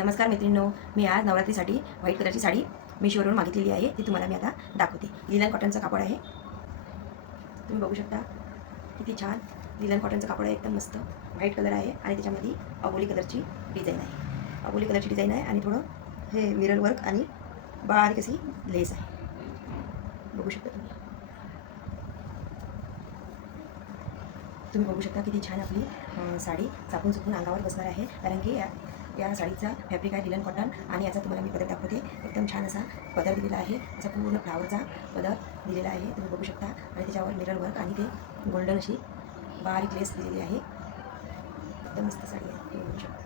नमस्कार मैत्रिणींनो, मी आज नवरात्रीसाठी व्हाईट कलरची साडी मीशोवरून मागितलेली आहे. ती तुम्हाला मी आता दाखवते. लिनन कॉटनचं कापड आहे. तुम्ही बघू शकता किती छान लिनन कॉटनचं कापड आहे. एकदम मस्त व्हाईट कलर आहे आणि त्याच्यामध्ये अबोली कलरची डिझाईन आहे. अबोली कलरची डिझाईन आहे आणि थोडं हे मिरर वर्क आणि बारीक अशी लेस आहे. बघू शकता तुम्ही बघू शकता किती छान आपली साडी चापून चुकून अंगावर बसणार आहे. कारण की या साडीचा फॅब्रिक आहे लिनन कॉटन आणि याचा तुम्हाला मी पदर दाखवते. एकदम छान असा पदर दिलेला आहे. असा पूर्ण फ्लावरचा पदर दिलेला आहे. तुम्ही बघू शकता आणि त्याच्यावर मिरर वर्क आणि ते गोल्डन अशी बारीक लेस दिलेली आहे. एकदम मस्त साडी आहे. तुम्ही बघू शकता.